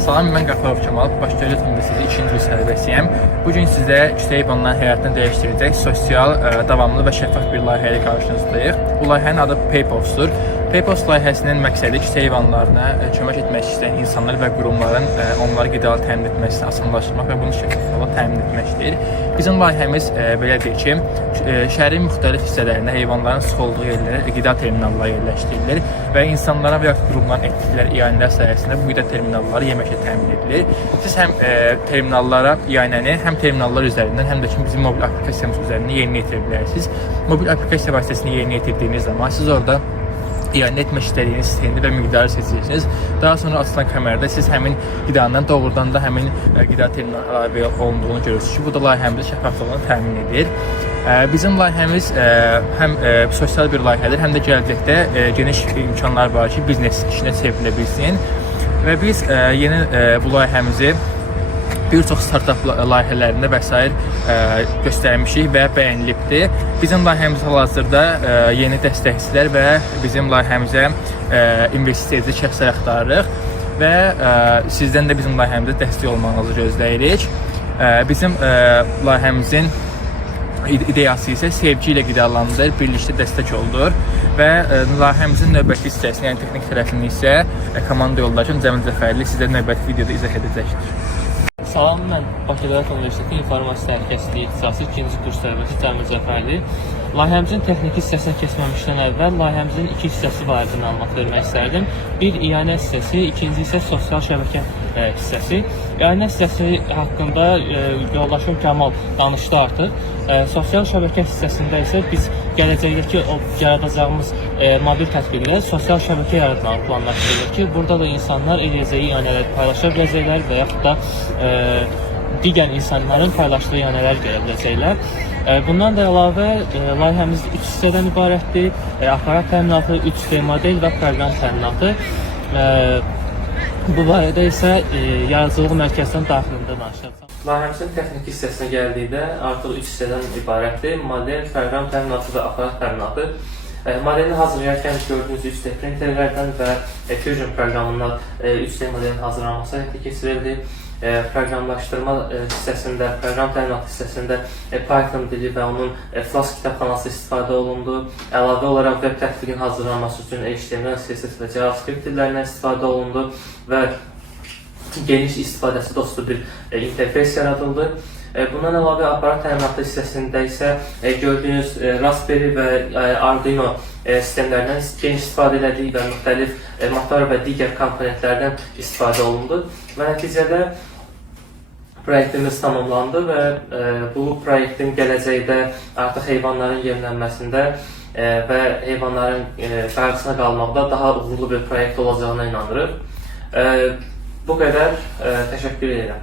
Salam, mən Qafarov Kemal, başlayacaq sizi ikinci sərbəstiyəm. Bugün sizə küçə heyvanların həyatını dəyişdirəcək sosial, davamlı və şəffaf bir layihə ilə qarşınızdayıq. Bu layihənin adı PayPost-dur. PayPost layihəsinin məqsədi küçə heyvanlarına kömək etmək istəyən insanlar və qurumların onları qidalı təmin etməsini asanlaşdırmaq və bunu şəffaf olaraq təmin etməkdir. Bizim layihəmiz belədir ki, şəhərin müxtəlif hissələrində heyvanların sıx olduğu yerlərə qida terminalları yerləşdirilir və insanlara və ya qurumların etdikləri iyanələr sayəsində bu qida terminalları yeməklə təmin edilir. Siz həm terminallara iyanəni həm terminallar üzərindən, həm də ki bizim mobil aplikasiyamız üzərindən yerinə yetirə bilərsiniz. Mobil aplikasiya vasitəsilə yerinə yetirdiyiniz zaman siz orada iyanə etmək istədiyiniz sistemini və miqdarı seçirsiniz. Daha sonra açılan kamerada siz həmin qidandan doğrudan da həmin qida terminalı əlavə olunduğunu görürsünüz ki, bu da layihəmizin şəffaflığını təmin edir. Bizim layihəmiz həm sosial bir layihədir, həm də gələcəkdə geniş imkanlar var ki, biznes işinə çevrilə bilsin. Və biz yeni bu layihəmizi bir çox startup layihələrində və s. göstərmişik və bəyənilibdir. Bizim layihəmiz hal-hazırda yeni dəstəkçilər və bizim layihəmizə investisiya edici şəxslər axtarırıq və sizdən də bizim layihəmizə dəstək olmanızı gözləyirik. Bizim layihəmizin ideyası isə sevgi ilə qidalandır, birlikdə dəstək oldur və layihəmizin növbəti hissəsini, yəni texnik tərəfini isə komanda yoldaşım Cəmil Cəfərli sizə növbəti videoda izah edəcəkdir. Salam, mən Bakı Dövlət Universiteti İnformasiya Təhlükəsizliyi İxtisası 2-ci kurs tələbəsi Cəmil Cəfərli. Layihəmizin texniki hissəsinə keçməmişdən əvvəl layihəmizin iki hissəsi barədə məlumat vermək istərdim. Bir iyanə hissəsi, ikinci isə sosial şəbəkə hissəsi. İyanə hissəsi haqqında yoldaşım Kəmal danışdı artıq. Sosial şəbəkə hissəsində isə biz gələcəkdəki yaradacağımız mobil tətbiqlə sosial şəbəkə yaratmağı planlaşdırırıq ki, burada da insanlar eləyəcəyi iyanələri paylaşa biləcəklər və yaxud da digər insanların paylaşdığı iyanələri görə biləcəklər. Bundan da əlavə layihəmiz 3 hissədən ibarətdir. Aparat təminatı, 3D model və proqram təminatı. Bu barədə isə yaradıcılıq mərkəzinin daxilində danışacağıq. Layihəmizin texniki hissəsinə gəldikdə artıq 3 hissədən ibarətdir. Model, proqram təminatı və aparat təminatı. Modelini hazırlayarkən gördüyünüz 3D printerlərdən və Fusion proqramından 3D modelin hazırlanması həyata keçirildi. Proqramlaşdırma hissəsində, proqram təminatı hissəsində Python dili və onun Flask kitabxanası istifadə olundu. Əlavə olaraq web tətbiqin hazırlanması üçün HTML, CSS və JavaScript dillərindən istifadə olundu və geniş istifadəsi dostu bir interfeys yaradıldı. Bundan əlavə aparat təminatı hissəsində isə gördüyünüz Raspberry və Arduino sistemlərindən geniş istifadə elədik və müxtəlif motor və digər komponentlərdən istifadə olundu. Və nəticədə proyektimiz tamamlandı və bu proyektin gələcəkdə artıq heyvanların yerlənməsində və heyvanların qarşısına qalmaqda daha uğurlu bir proyekt olacağına inanırıq. Bu qədər, təşəkkür edirəm.